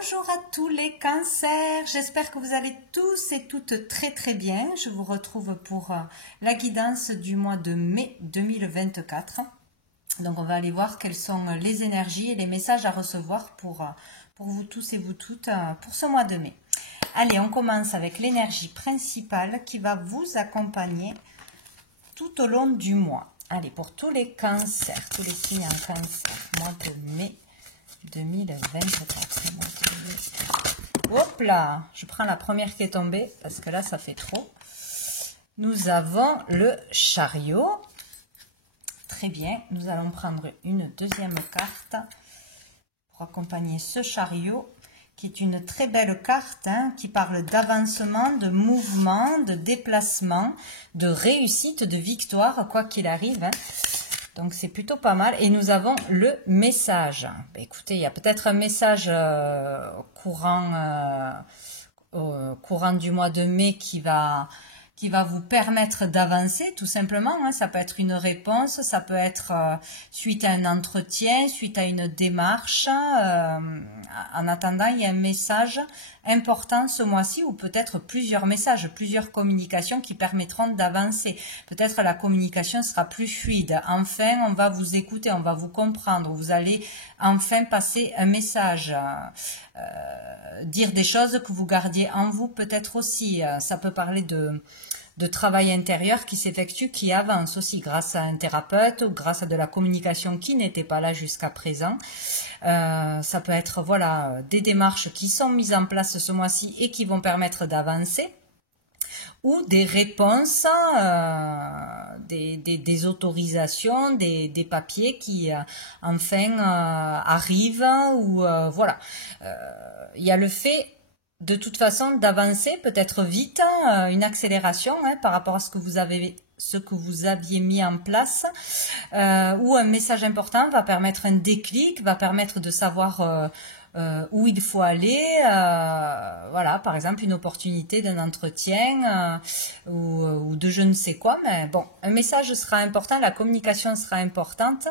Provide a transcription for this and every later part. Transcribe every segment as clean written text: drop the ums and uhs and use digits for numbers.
Bonjour à tous les cancers, j'espère que vous allez tous et toutes très bien. Je vous retrouve pour la guidance du mois de mai 2024. Donc on va aller voir quelles sont les énergies et les messages à recevoir pour vous tous et vous toutes pour ce mois de mai. Allez, on commence avec l'énergie principale qui va vous accompagner tout au long du mois. Allez, pour tous les cancers, tous les signes en cancer, mois de mai 2024. Hop là, je prends la première qui est tombée parce que là ça fait trop. Nous avons le chariot. Très bien, nous allons prendre une deuxième carte pour accompagner ce chariot qui est une très belle carte qui parle d'avancement, de mouvement, de déplacement, de réussite, de victoire, quoi qu'il arrive. Donc c'est plutôt pas mal. Et nous avons le message. Écoutez, il y a peut-être un message courant du mois de mai qui va vous permettre d'avancer tout simplement. Ça peut être une réponse, ça peut être suite à un entretien, suite à une démarche. En attendant, il y a un message important ce mois-ci ou peut-être plusieurs messages, plusieurs communications qui permettront d'avancer. Peut-être la communication sera plus fluide. Enfin, on va vous écouter, on va vous comprendre. Vous allez enfin passer un message. Dire des choses que vous gardiez en vous peut-être aussi. Ça peut parler de travail intérieur qui s'effectue, qui avance aussi grâce à un thérapeute ou grâce à de la communication qui n'était pas là jusqu'à présent. Ça peut être voilà des démarches qui sont mises en place ce mois-ci et qui vont permettre d'avancer, ou des réponses, des autorisations, des papiers qui enfin arrivent, ou voilà. Il y a le fait de toute façon d'avancer peut-être vite, une accélération par rapport à ce que vous aviez mis en place, ou un message important va permettre un déclic, va permettre de savoir où il faut aller, voilà, par exemple une opportunité d'un entretien ou de je ne sais quoi, mais bon, un message sera important, la communication sera importante,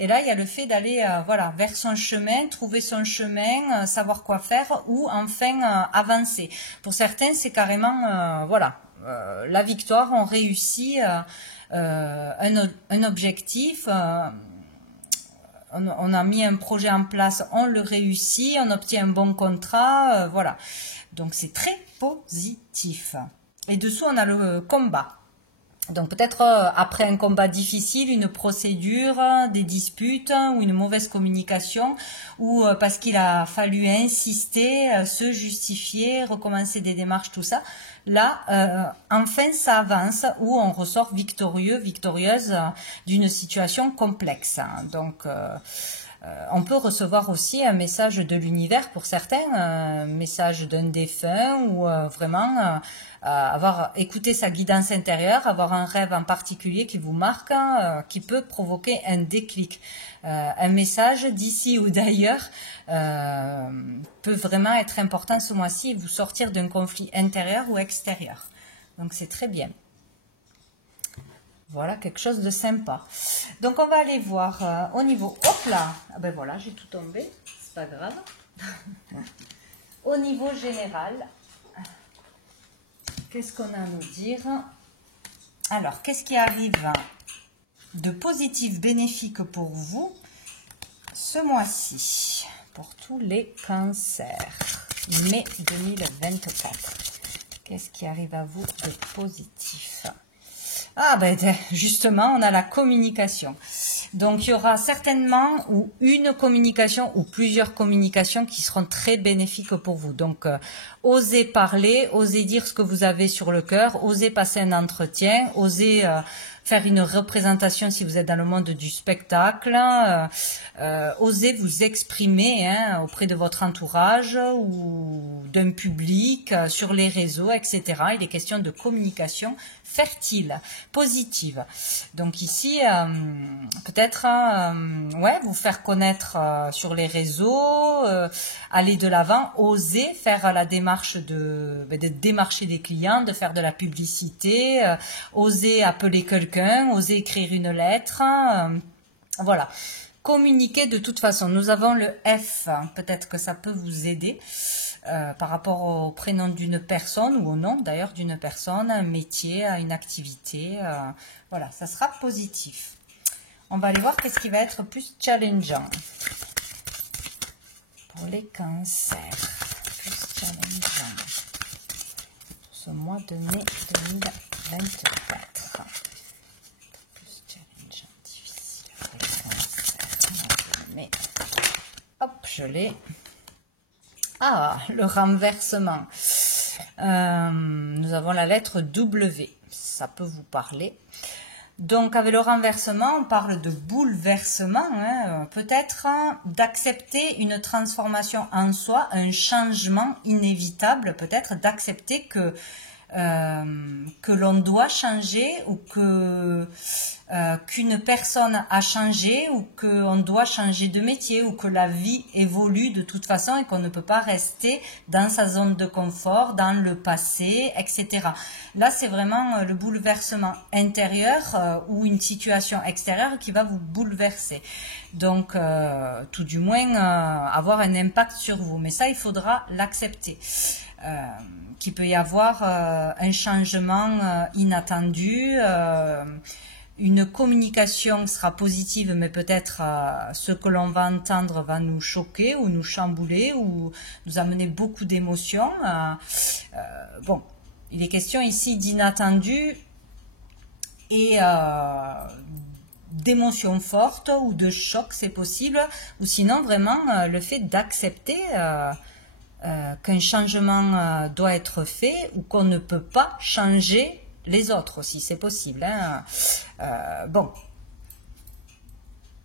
et là il y a le fait d'aller voilà, vers son chemin, trouver son chemin, savoir quoi faire, ou enfin avancer. Pour certains c'est carrément voilà, la victoire, on réussit un objectif, on a mis un projet en place, on le réussit, on obtient un bon contrat, voilà. Donc c'est très positif. Et dessous, on a le combat. Donc peut-être après un combat difficile, une procédure, des disputes ou une mauvaise communication, ou parce qu'il a fallu insister, se justifier, recommencer des démarches, tout ça. Là, enfin ça avance, où on ressort victorieux, victorieuse d'une situation complexe. Donc on peut recevoir aussi un message de l'univers pour certains, un message d'un défunt, ou vraiment avoir écouté sa guidance intérieure, avoir un rêve en particulier qui vous marque, qui peut provoquer un déclic. Un message d'ici ou d'ailleurs peut vraiment être important ce mois-ci et vous sortir d'un conflit intérieur ou extérieur. Donc c'est très bien. Voilà, quelque chose de sympa. Donc, on va aller voir au niveau... Hop là, ah ben voilà, j'ai tout tombé. C'est pas grave. Au niveau général, qu'est-ce qu'on a à nous dire? Alors, qu'est-ce qui arrive de positif, bénéfique pour vous ce mois-ci, pour tous les cancers, mai 2024? Qu'est-ce qui arrive à vous de positif? Ah ben justement, on a la communication. Donc il y aura certainement ou une communication ou plusieurs communications qui seront très bénéfiques pour vous. Donc osez parler, osez dire ce que vous avez sur le cœur, osez passer un entretien, osez faire une représentation si vous êtes dans le monde du spectacle, osez vous exprimer auprès de votre entourage ou d'un public, sur les réseaux, etc. Il est question de communication fertile, positive. Donc ici, peut-être ouais, vous faire connaître sur les réseaux, aller de l'avant, oser faire la démarche de démarcher des clients, de faire de la publicité, oser appeler quelqu'un, oser écrire une lettre, voilà. communiquer de toute façon. Nous avons le F, peut-être que ça peut vous aider par rapport au prénom d'une personne ou au nom d'ailleurs d'une personne, un métier, une activité. Voilà, ça sera positif. On va aller voir qu'est-ce qui va être plus challengeant pour les cancers. Plus challengeant pour ce mois de mai 2024. Plus challengeant, difficile pour les cancers. Mais hop, je l'ai. Ah, le renversement. Nous avons la lettre W. Ça peut vous parler. Donc, avec le renversement, on parle de bouleversement. Hein, peut-être d'accepter une transformation en soi, un changement inévitable. Peut-être d'accepter que l'on doit changer ou qu'une personne a changé ou qu'on doit changer de métier ou que la vie évolue de toute façon et qu'on ne peut pas rester dans sa zone de confort, dans le passé, etc. Là, c'est vraiment le bouleversement intérieur ou une situation extérieure qui va vous bouleverser. Donc, tout du moins, avoir un impact sur vous. Mais ça, il faudra l'accepter. Qu'il peut y avoir un changement inattendu, une communication sera positive, mais peut-être ce que l'on va entendre va nous choquer ou nous chambouler ou nous amener beaucoup d'émotions. Bon, il est question ici d'inattendu et d'émotions fortes ou de choc, c'est possible, ou sinon vraiment le fait d'accepter qu'un changement doit être fait ou qu'on ne peut pas changer les autres aussi, c'est possible. Hein. Bon,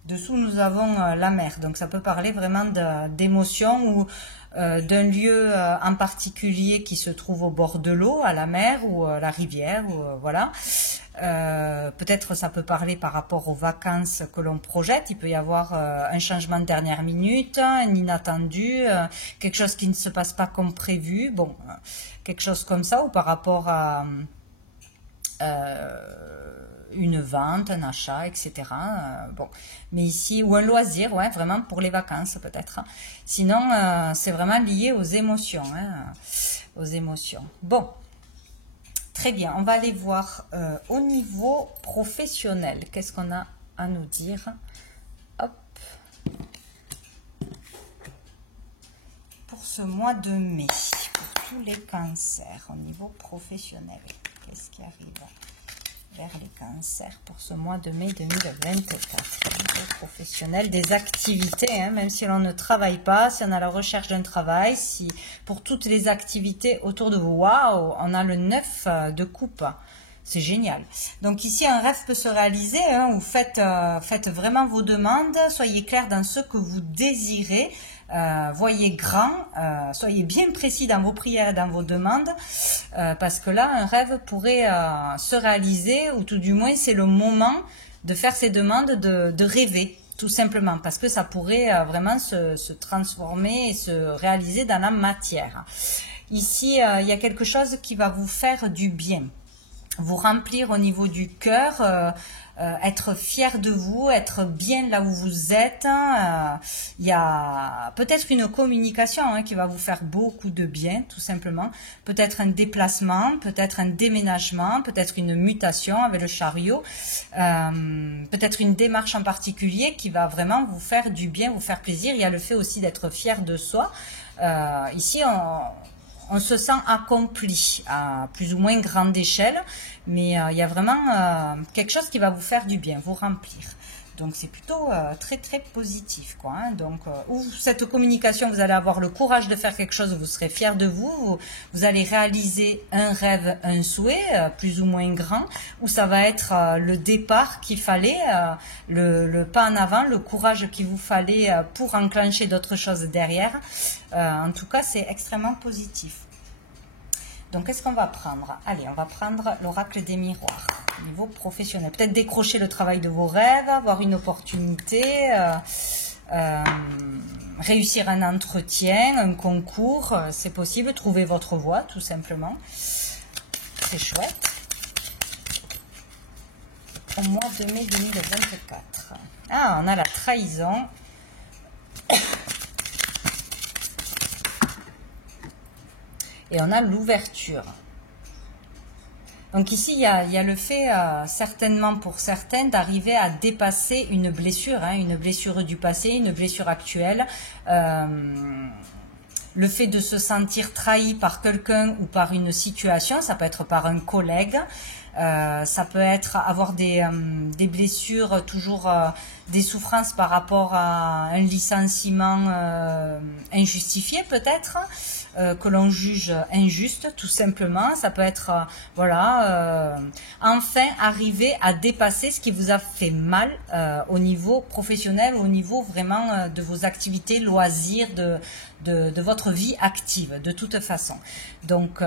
dessous nous avons la mer, donc ça peut parler vraiment d'émotions ou d'un lieu en particulier qui se trouve au bord de l'eau, à la mer ou à la rivière, ou voilà. Peut-être ça peut parler par rapport aux vacances que l'on projette. Il peut y avoir un changement de dernière minute, un inattendu, quelque chose qui ne se passe pas comme prévu, bon, quelque chose comme ça, ou par rapport à une vente, un achat, etc. Bon, mais ici, ou un loisir, ouais, vraiment pour les vacances peut-être. Sinon, c'est vraiment lié aux émotions, hein, aux émotions. Bon. Très bien, on va aller voir au niveau professionnel. Qu'est-ce qu'on a à nous dire? Hop. Pour ce mois de mai, pour tous les cancers au niveau professionnel, qu'est-ce qui arrive vers les cancers pour ce mois de mai 2024? Au niveau professionnel, des activités, hein, même si l'on ne travaille pas, si on est à la recherche d'un travail, si pour toutes les activités autour de vous, waouh, on a le 9 de coupe. C'est génial. Donc ici, un rêve peut se réaliser. Hein, vous faites vraiment vos demandes. Soyez clair dans ce que vous désirez. Voyez grand. Soyez bien précis dans vos prières et dans vos demandes. Parce que là, un rêve pourrait se réaliser. Ou tout du moins, c'est le moment de faire ces demandes, de rêver. Tout simplement. Parce que ça pourrait vraiment se transformer et se réaliser dans la matière. Ici, il y a quelque chose qui va vous faire du bien. Vous remplir au niveau du cœur, être fier de vous, être bien là où vous êtes. Il y a peut-être une communication qui va vous faire beaucoup de bien, tout simplement. Peut-être un déplacement, peut-être un déménagement, peut-être une mutation avec le chariot, peut-être une démarche en particulier qui va vraiment vous faire du bien, vous faire plaisir. Il y a le fait aussi d'être fier de soi. Ici, on se sent accompli à plus ou moins grande échelle, mais il y a vraiment quelque chose qui va vous faire du bien, vous remplir. Donc c'est plutôt très très positif, quoi. Hein. Donc ou cette communication, vous allez avoir le courage de faire quelque chose, vous serez fier de vous, vous allez réaliser un rêve, un souhait plus ou moins grand, ou ça va être le départ qu'il fallait, le pas en avant, le courage qu'il vous fallait pour enclencher d'autres choses derrière. En tout cas, c'est extrêmement positif. Donc, qu'est-ce qu'on va prendre? Allez, on va prendre l'oracle des miroirs au niveau professionnel. Peut-être décrocher le travail de vos rêves, avoir une opportunité, réussir un entretien, un concours, c'est possible. Trouver votre voie, tout simplement. C'est chouette. au mois de mai 2024. Ah, on a la trahison. Et on a l'ouverture. Donc ici, il y a le fait, certainement pour certains, d'arriver à dépasser une blessure du passé, une blessure actuelle. Le fait de se sentir trahi par quelqu'un ou par une situation, ça peut être par un collègue, ça peut être avoir des blessures, toujours des souffrances par rapport à un licenciement injustifié peut-être, que l'on juge injuste tout simplement. Ça peut être enfin arriver à dépasser ce qui vous a fait mal au niveau professionnel, au niveau vraiment de vos activités, loisirs, de votre vie active de toute façon. Donc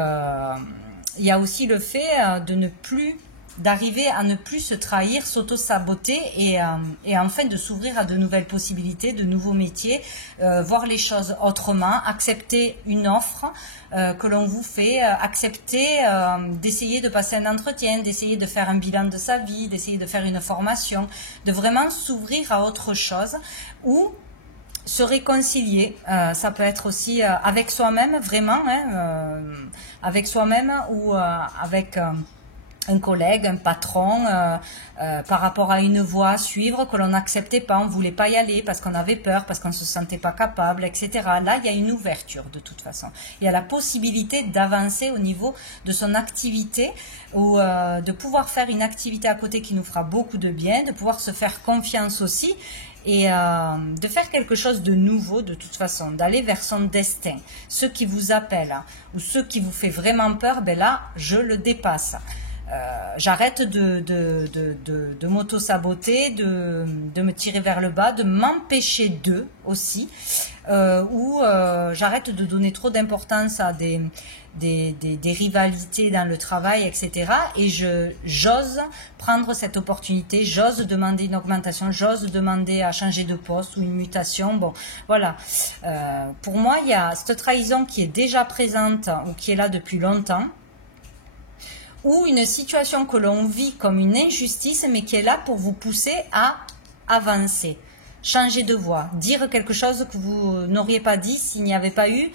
il y a aussi le fait d'arriver à ne plus se trahir, s'auto-saboter et enfin de s'ouvrir à de nouvelles possibilités, de nouveaux métiers, voir les choses autrement, accepter une offre que l'on vous fait, accepter d'essayer de passer un entretien, d'essayer de faire un bilan de sa vie, d'essayer de faire une formation, de vraiment s'ouvrir à autre chose ou se réconcilier. Ça peut être aussi avec soi-même vraiment, avec soi-même ou avec un collègue, un patron, par rapport à une voie à suivre que l'on n'acceptait pas, on ne voulait pas y aller parce qu'on avait peur, parce qu'on ne se sentait pas capable, etc. Là, il y a une ouverture de toute façon. Il y a la possibilité d'avancer au niveau de son activité ou de pouvoir faire une activité à côté qui nous fera beaucoup de bien, de pouvoir se faire confiance aussi et de faire quelque chose de nouveau de toute façon, d'aller vers son destin. Ce qui vous appelle ou ce qui vous fait vraiment peur, ben là, je le dépasse. J'arrête de m'auto-saboter, de me tirer vers le bas, de m'empêcher d'eux aussi, ou j'arrête de donner trop d'importance à des rivalités dans le travail, etc. Et j'ose prendre cette opportunité, j'ose demander une augmentation, j'ose demander à changer de poste ou une mutation. Bon, voilà. Pour moi, il y a cette trahison qui est déjà présente ou qui est là depuis longtemps, ou une situation que l'on vit comme une injustice, mais qui est là pour vous pousser à avancer, changer de voie, dire quelque chose que vous n'auriez pas dit s'il n'y avait pas eu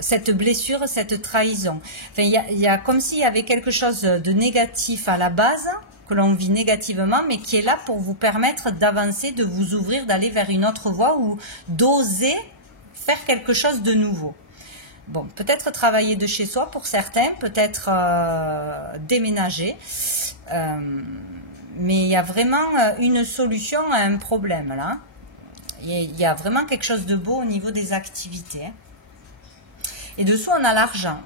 cette blessure, cette trahison. Enfin, il y a comme s'il y avait quelque chose de négatif à la base, que l'on vit négativement, mais qui est là pour vous permettre d'avancer, de vous ouvrir, d'aller vers une autre voie ou d'oser faire quelque chose de nouveau. Bon, peut-être travailler de chez soi pour certains, peut-être déménager, mais il y a vraiment une solution à un problème là. Il y a vraiment quelque chose de beau au niveau des activités. Et dessous, on a l'argent.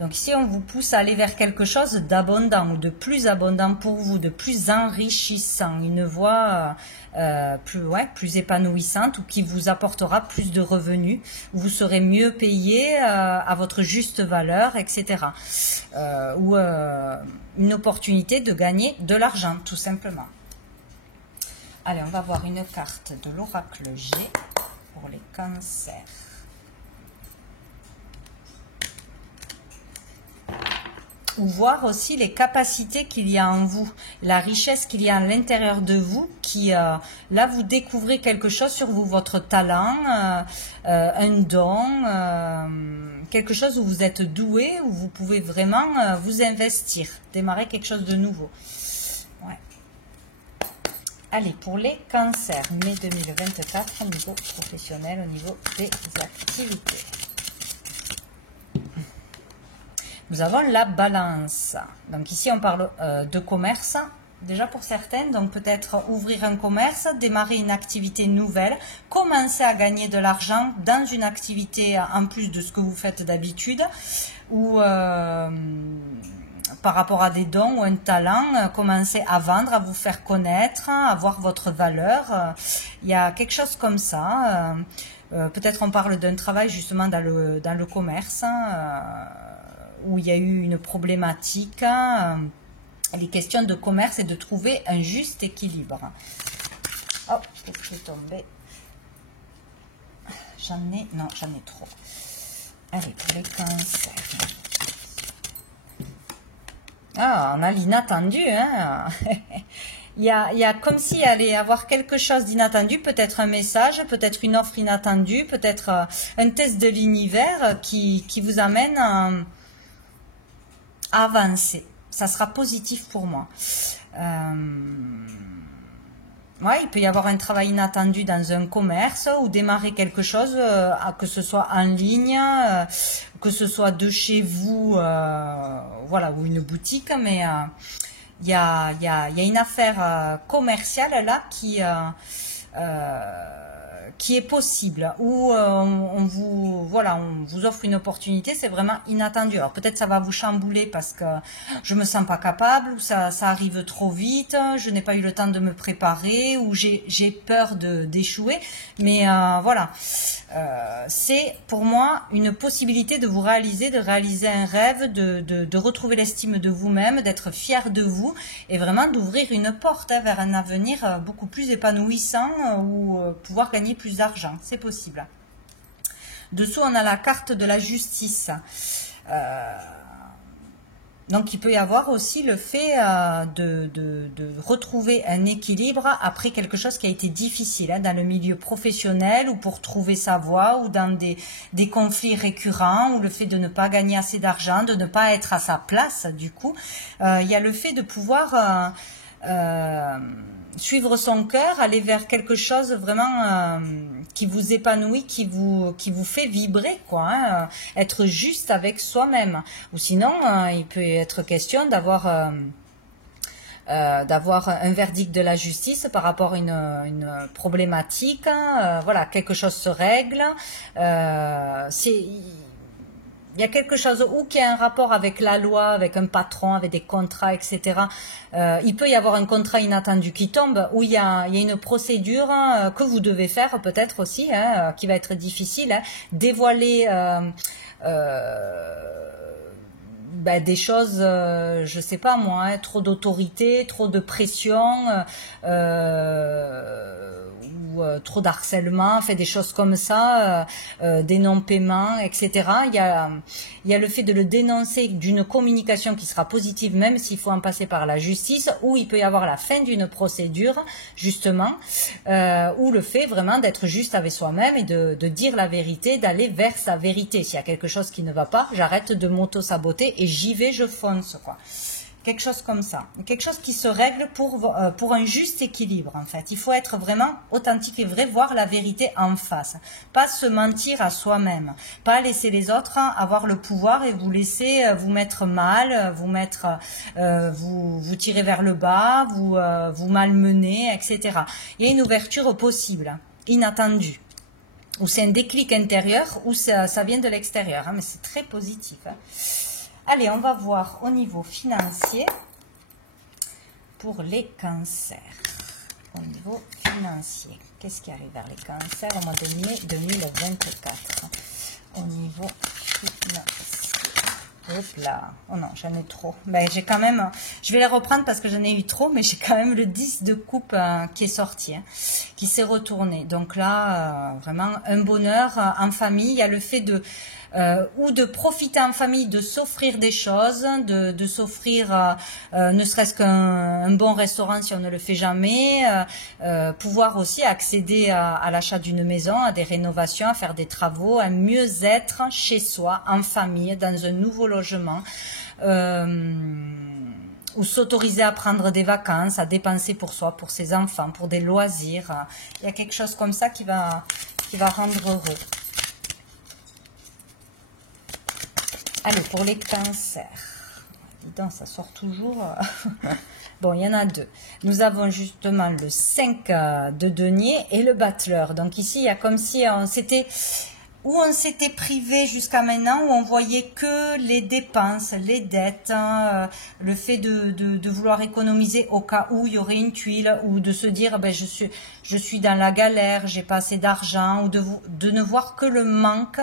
Donc ici, on vous pousse à aller vers quelque chose d'abondant ou de plus abondant pour vous, de plus enrichissant, une voie plus épanouissante ou qui vous apportera plus de revenus, où vous serez mieux payé à votre juste valeur, etc. Ou une opportunité de gagner de l'argent, tout simplement. Allez, on va voir une carte de l'oracle G pour les cancers. Ou voir aussi les capacités qu'il y a en vous, la richesse qu'il y a à l'intérieur de vous, qui, là, vous découvrez quelque chose sur vous, votre talent, un don, quelque chose où vous êtes doué, où vous pouvez vraiment vous investir, démarrer quelque chose de nouveau. Ouais. Allez, pour les cancers, mai 2024, au niveau professionnel, au niveau des activités. Nous avons la balance. Donc ici, on parle de commerce, déjà pour certaines. Donc peut-être ouvrir un commerce, démarrer une activité nouvelle, commencer à gagner de l'argent dans une activité en plus de ce que vous faites d'habitude, ou par rapport à des dons ou un talent, commencer à vendre, à vous faire connaître, à voir votre valeur. Il y a quelque chose comme ça. Peut-être on parle d'un travail justement dans le commerce, où il y a eu une problématique. Les questions de commerce et de trouver un juste équilibre. Oh, je vais tomber. J'en ai trop. Allez, pour les cancers. Ah, on a l'inattendu, hein. Il y a comme s'il allait y avoir quelque chose d'inattendu, peut-être un message, peut-être une offre inattendue, peut-être un test de l'univers qui vous amène à avancer. Ça sera positif pour moi. Ouais, il peut y avoir un travail inattendu dans un commerce ou démarrer quelque chose, que ce soit en ligne, que ce soit de chez vous, voilà, ou une boutique, mais il y a une affaire commerciale là qui est possible, où on vous offre une opportunité, c'est vraiment inattendu. Alors peut-être ça va vous chambouler parce que je me sens pas capable, ou ça arrive trop vite, je n'ai pas eu le temps de me préparer, ou j'ai peur d'échouer, mais voilà, c'est pour moi une possibilité de vous réaliser, de réaliser un rêve, de retrouver l'estime de vous-même, d'être fier de vous, et vraiment d'ouvrir une porte vers un avenir beaucoup plus épanouissant, ou pouvoir gagner plus d'argent, c'est possible. Dessous, on a la carte de la justice. Donc, il peut y avoir aussi le fait de retrouver un équilibre après quelque chose qui a été difficile, hein, dans le milieu professionnel, ou pour trouver sa voie, ou dans des conflits récurrents, ou le fait de ne pas gagner assez d'argent, de ne pas être à sa place, du coup. Il y a le fait de pouvoir suivre son cœur, aller vers quelque chose vraiment qui vous épanouit, qui vous fait vibrer, quoi, hein, être juste avec soi-même. Ou sinon, il peut être question d'avoir un verdict de la justice par rapport à une problématique, hein, voilà, quelque chose se règle, il y a quelque chose ou qui a un rapport avec la loi, avec un patron, avec des contrats, etc. Il peut y avoir un contrat inattendu qui tombe, où il y a une procédure que vous devez faire peut-être aussi, hein, qui va être difficile, hein, dévoiler des choses, je sais pas moi, hein, trop d'autorité, trop de pression, ou trop d'harcèlement, fait des choses comme ça, des non-paiements, etc. Il y a le fait de le dénoncer d'une communication qui sera positive, même s'il faut en passer par la justice, ou il peut y avoir la fin d'une procédure, justement, ou le fait vraiment d'être juste avec soi-même et de dire la vérité, d'aller vers sa vérité. S'il y a quelque chose qui ne va pas, j'arrête de m'auto-saboter et j'y vais, je fonce, quoi. Quelque chose comme ça. Quelque chose qui se règle pour un juste équilibre, en fait. Il faut être vraiment authentique et vrai, voir la vérité en face. Pas se mentir à soi-même. Pas laisser les autres avoir le pouvoir et vous laisser vous mettre mal, vous tirer vers le bas, vous malmener, etc. Il y a une ouverture possible, inattendue. Ou c'est un déclic intérieur, ou ça vient de l'extérieur. Hein, mais c'est très positif, hein. Allez, on va voir au niveau financier pour les cancers. Au niveau financier, qu'est-ce qui arrive vers les cancers au mois de mai 2024? Au niveau financier. Hop là. Oh non, j'en ai trop. Ben, j'ai quand même, je vais les reprendre parce que j'en ai eu trop, mais j'ai quand même le 10 de coupe qui est sorti, hein, qui s'est retourné. Donc là, vraiment un bonheur en famille. Il y a le fait ou de profiter en famille, de s'offrir des choses, de s'offrir ne serait-ce qu'un bon restaurant si on ne le fait jamais, pouvoir aussi accéder à l'achat d'une maison, à des rénovations, à faire des travaux, à mieux être chez soi, en famille, dans un nouveau logement, ou s'autoriser à prendre des vacances, à dépenser pour soi, pour ses enfants, pour des loisirs. Il y a quelque chose comme ça qui va rendre heureux. Allez, pour les cancers. Dis donc, ça sort toujours. Bon, il y en a deux. Nous avons justement le 5 de denier et le battleur. Donc ici, il y a comme si on s'était privé jusqu'à maintenant, où on voyait que les dépenses, les dettes, hein, le fait de vouloir économiser au cas où il y aurait une tuile, ou de se dire ben, je suis dans la galère, j'ai pas assez d'argent, ou de ne voir que le manque,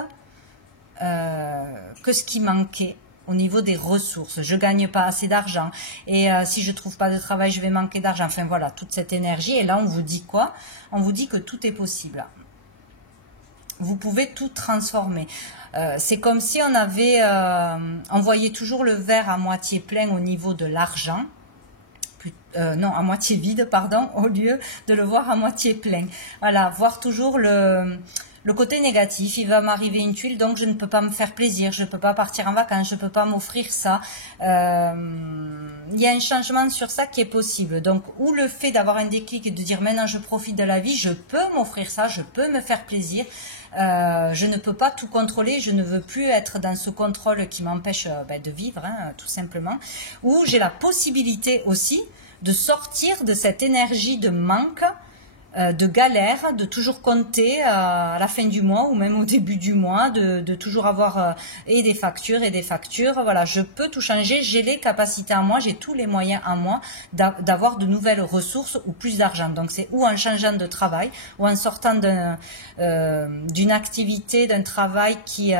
que ce qui manquait au niveau des ressources. Je gagne pas assez d'argent, et si je trouve pas de travail, je vais manquer d'argent. Enfin voilà, toute cette énergie. Et là, on vous dit quoi? On vous dit que tout est possible. vous pouvez tout transformer. C'est comme si on avait, on voyait toujours le verre à moitié plein au niveau de l'argent. Non, à moitié vide, pardon, au lieu de le voir à moitié plein. Voilà, voir toujours le côté négatif. Il va m'arriver une tuile, donc je ne peux pas me faire plaisir, je ne peux pas partir en vacances, je ne peux pas m'offrir ça. Il y a un changement sur ça qui est possible. Donc, ou le fait d'avoir un déclic et de dire maintenant je profite de la vie, je peux m'offrir ça, je peux me faire plaisir. Je ne peux pas tout contrôler, je ne veux plus être dans ce contrôle qui m'empêche de vivre, hein, tout simplement. Ou j'ai la possibilité aussi de sortir de cette énergie de manque, de galère, de toujours compter à la fin du mois ou même au début du mois, de toujours avoir et des factures et des factures. Voilà, je peux tout changer, j'ai les capacités en moi, j'ai tous les moyens en moi d'avoir de nouvelles ressources ou plus d'argent. Donc c'est ou en changeant de travail ou en sortant d'une activité, d'un travail qui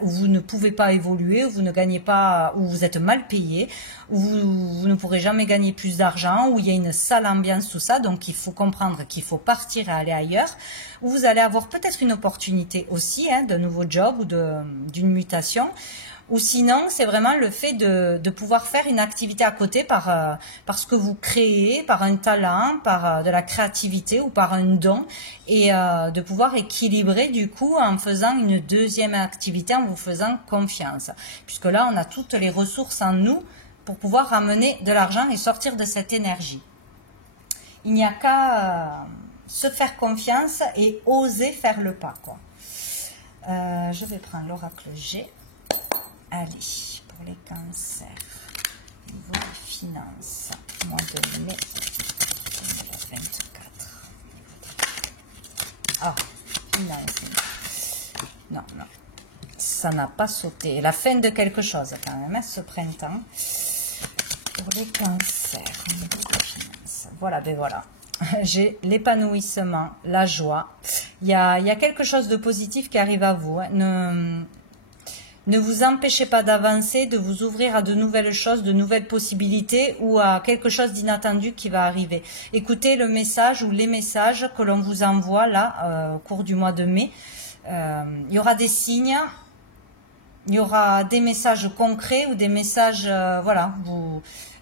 où vous ne pouvez pas évoluer, où vous ne gagnez pas, où vous êtes mal payé, où vous ne pourrez jamais gagner plus d'argent, où il y a une sale ambiance, tout ça. Donc il faut comprendre qu'il faut partir et aller ailleurs, où vous allez avoir peut-être une opportunité aussi, hein, d'un nouveau job ou d'une mutation. Ou sinon, c'est vraiment le fait de pouvoir faire une activité à côté par ce que vous créez, par un talent, par de la créativité ou par un don, et de pouvoir équilibrer du coup en faisant une deuxième activité, en vous faisant confiance. Puisque là, on a toutes les ressources en nous pour pouvoir ramener de l'argent et sortir de cette énergie. Il n'y a qu'à se faire confiance et oser faire le pas, quoi. Je vais prendre l'oracle G. Allez, pour les cancers, niveau des finances, mois de mai 2024. Ah, finances. Non, non, ça n'a pas sauté. La fin de quelque chose quand même, hein, ce printemps. Pour les cancers, niveau des finances. Voilà, ben voilà. J'ai l'épanouissement, la joie. Il y a quelque chose de positif qui arrive à vous. Hein. Ne vous empêchez pas d'avancer, de vous ouvrir à de nouvelles choses, de nouvelles possibilités ou à quelque chose d'inattendu qui va arriver. Écoutez le message ou les messages que l'on vous envoie là au cours du mois de mai. Il y aura des signes, il y aura des messages concrets ou des messages, voilà,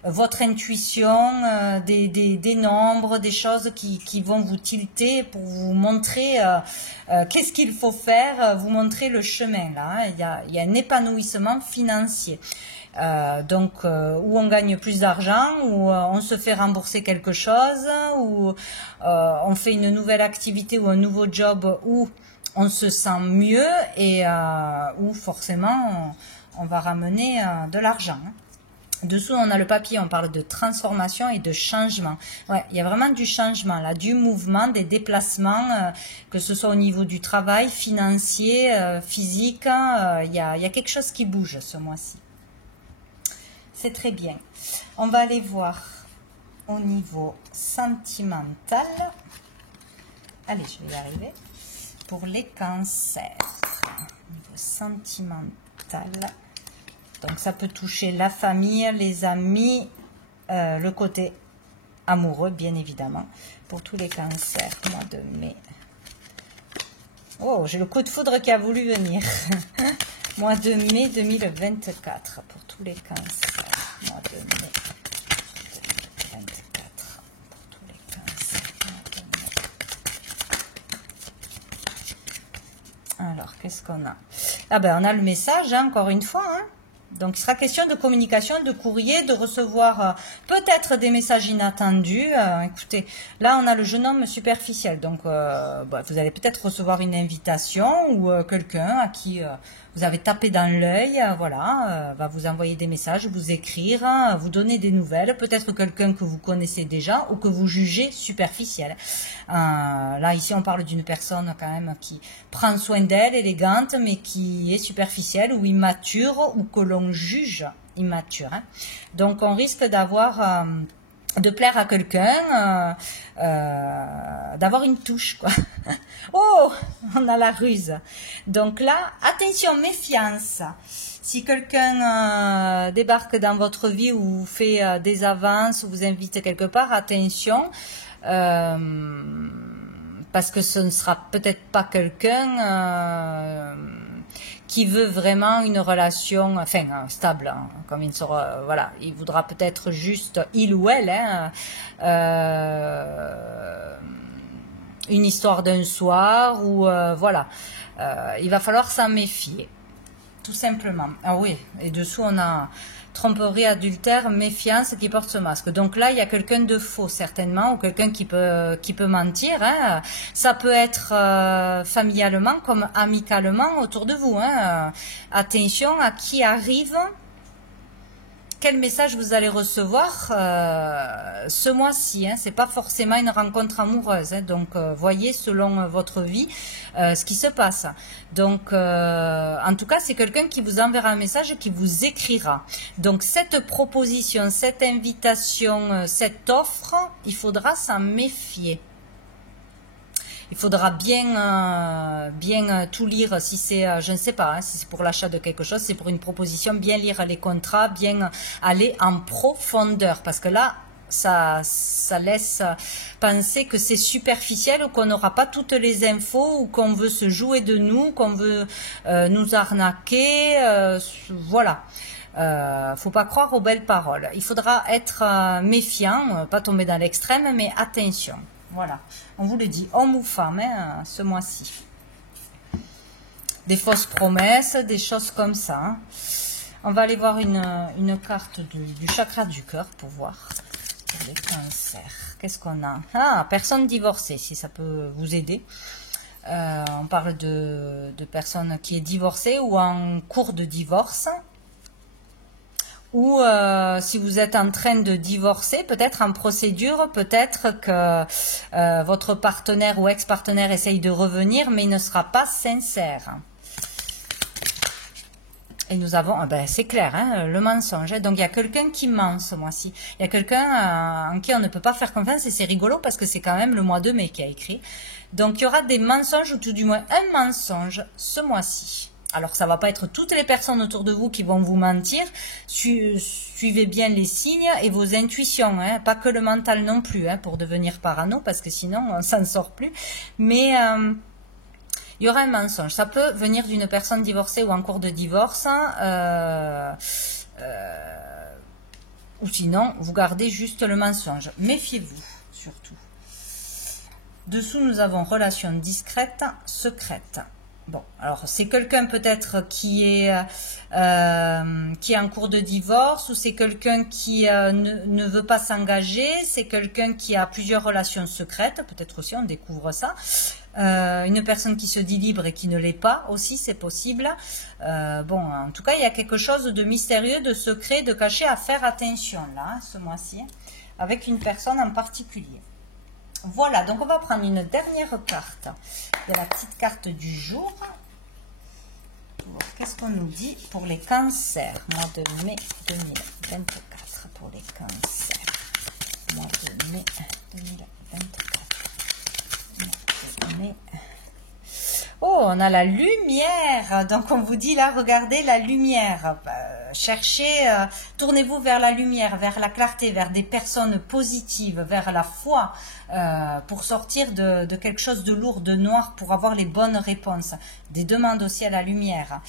votre intuition, des nombres, des choses qui vont vous tilter pour vous montrer qu'est-ce qu'il faut faire, vous montrer le chemin. Là, hein. Il y a un épanouissement financier. Donc, où on gagne plus d'argent, où on se fait rembourser quelque chose, où on fait une nouvelle activité ou un nouveau job où on se sent mieux et où forcément on va ramener de l'argent. Dessous, on a le papier, on parle de transformation et de changement. Ouais, il y a vraiment du changement, là, du mouvement, des déplacements, que ce soit au niveau du travail, financier, physique. Il y a quelque chose qui bouge ce mois-ci. C'est très bien. On va aller voir au niveau sentimental. Allez, je vais y arriver. Pour les cancers, au niveau sentimental. Donc, ça peut toucher la famille, les amis, le côté amoureux, bien évidemment. Pour tous les cancers, mois de mai. Oh, j'ai le coup de foudre qui a voulu venir. Mois de mai 2024, pour tous les cancers. Mois de mai 2024, pour tous les cancers. Mois de mai. Alors, qu'est-ce qu'on a? Ah ben, on a le message, hein, encore une fois, hein. Donc, il sera question de communication, de courrier, de recevoir peut-être des messages inattendus. Écoutez, là, on a le jeune homme superficiel. Donc, vous allez peut-être recevoir une invitation ou quelqu'un à qui vous avez tapé dans l'œil, va vous envoyer des messages, vous écrire, vous donner des nouvelles. Peut-être quelqu'un que vous connaissez déjà ou que vous jugez superficiel. Là, ici, on parle d'une personne quand même qui prend soin d'elle, élégante, mais qui est superficielle ou immature ou que l'on juge immature. Hein. Donc, on risque d'avoir... de plaire à quelqu'un, d'avoir une touche, quoi. Oh, on a la ruse. Donc là, attention, méfiance. Si quelqu'un débarque dans votre vie ou vous fait des avances ou vous invite quelque part, attention. parce que ce ne sera peut-être pas quelqu'un qui veut vraiment une relation, enfin stable, hein, comme il sera, voilà, il voudra peut-être juste il ou elle, hein, une histoire d'un soir ou voilà, il va falloir s'en méfier, tout simplement. Ah oui, et dessous on a tromperie, adultère, méfiance qui porte ce masque. Donc là, il y a quelqu'un de faux certainement, ou quelqu'un qui peut mentir. Hein. Ça peut être familialement comme amicalement autour de vous. Hein. Attention à qui arrive. Quel message vous allez recevoir ce mois-ci, hein, c'est pas forcément une rencontre amoureuse, hein, donc voyez selon votre vie ce qui se passe. Donc en tout cas c'est quelqu'un qui vous enverra un message et qui vous écrira. Donc cette proposition, cette invitation, cette offre, il faudra s'en méfier. Il faudra bien tout lire si c'est, je ne sais pas, hein, si c'est pour l'achat de quelque chose, c'est pour une proposition, bien lire les contrats, bien aller en profondeur. Parce que là, ça laisse penser que c'est superficiel ou qu'on n'aura pas toutes les infos ou qu'on veut se jouer de nous, qu'on veut nous arnaquer, voilà. Faut pas croire aux belles paroles. Il faudra être méfiant, pas tomber dans l'extrême, mais attention. Voilà, on vous le dit, homme ou femme, hein, ce mois-ci. Des fausses promesses, des choses comme ça. Hein. On va aller voir une carte du chakra du cœur pour voir pour les cancers. Qu'est-ce qu'on a? Ah, personne divorcée, si ça peut vous aider. On parle de personnes qui est divorcée ou en cours de divorce. Ou si vous êtes en train de divorcer, peut-être en procédure, peut-être que votre partenaire ou ex-partenaire essaye de revenir, mais il ne sera pas sincère. Et nous avons, ben, c'est clair, hein, le mensonge. Donc il y a quelqu'un qui ment ce mois-ci. Il y a quelqu'un en qui on ne peut pas faire confiance et c'est rigolo parce que c'est quand même le mois de mai qui a écrit. Donc il y aura des mensonges ou tout du moins un mensonge ce mois-ci. Alors, ça va pas être toutes les personnes autour de vous qui vont vous mentir. Suivez bien les signes et vos intuitions, hein, pas que le mental non plus, hein, pour devenir parano, parce que sinon, on s'en sort plus. Mais il y aura un mensonge. Ça peut venir d'une personne divorcée ou en cours de divorce, ou sinon, vous gardez juste le mensonge. Méfiez-vous, surtout. Dessous, nous avons relation discrète, secrète. Bon, alors c'est quelqu'un peut-être qui est en cours de divorce ou c'est quelqu'un qui ne veut pas s'engager, c'est quelqu'un qui a plusieurs relations secrètes, peut-être aussi on découvre ça. Une personne qui se dit libre et qui ne l'est pas aussi, c'est possible. Bon, en tout cas, il y a quelque chose de mystérieux, de secret, de caché à faire attention là, hein, ce mois-ci, avec une personne en particulier. Voilà, donc on va prendre une dernière carte. Il y a la petite carte du jour. Qu'est-ce qu'on nous dit pour les cancers? Mois de mai 2024 pour les cancers. Mois de mai 2024. Mois de mai. Oh, on a la lumière. Donc on vous dit là, regardez la lumière. Cherchez, tournez-vous vers la lumière, vers la clarté, vers des personnes positives, vers la foi, pour sortir de quelque chose de lourd, de noir, pour avoir les bonnes réponses. Des demandes aussi à la lumière.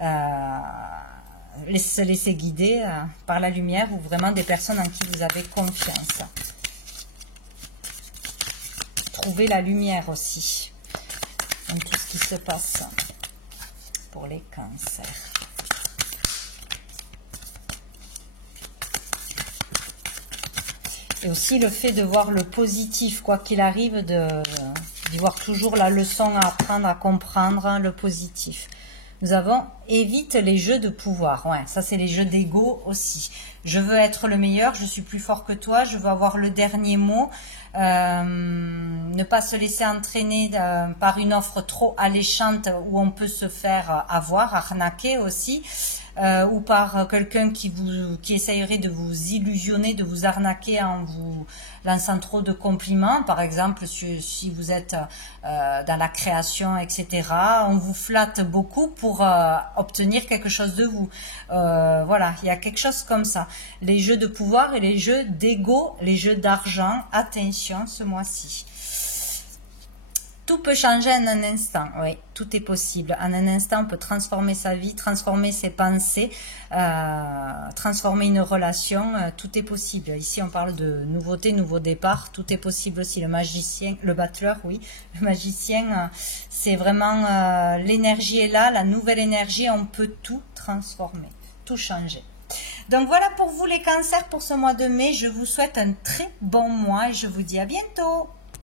Se laisser guider par la lumière ou vraiment des personnes en qui vous avez confiance. Trouvez la lumière aussi dans tout ce qui se passe pour les cancers. Et aussi le fait de voir le positif, quoi qu'il arrive, d'y voir toujours la leçon à apprendre, à comprendre, hein, le positif. Nous avons évite les jeux de pouvoir. Ouais, ça c'est les jeux d'ego aussi. Je veux être le meilleur, je suis plus fort que toi, je veux avoir le dernier mot. Ne pas se laisser entraîner par une offre trop alléchante où on peut se faire avoir, arnaquer aussi. Ou par quelqu'un qui essayerait de vous illusionner, de vous arnaquer en vous lançant trop de compliments. Par exemple, si vous êtes dans la création, etc., on vous flatte beaucoup pour obtenir quelque chose de vous. Voilà, il y a quelque chose comme ça. Les jeux de pouvoir et les jeux d'ego, les jeux d'argent, attention ce mois-ci. Tout peut changer en un instant, oui, tout est possible. En un instant, on peut transformer sa vie, transformer ses pensées, transformer une relation, tout est possible. Ici, on parle de nouveauté, nouveau départ, tout est possible aussi. Le magicien, le battleur, oui, le magicien, c'est vraiment l'énergie est là, la nouvelle énergie, on peut tout transformer, tout changer. Donc voilà pour vous les cancers pour ce mois de mai. Je vous souhaite un très bon mois et je vous dis à bientôt.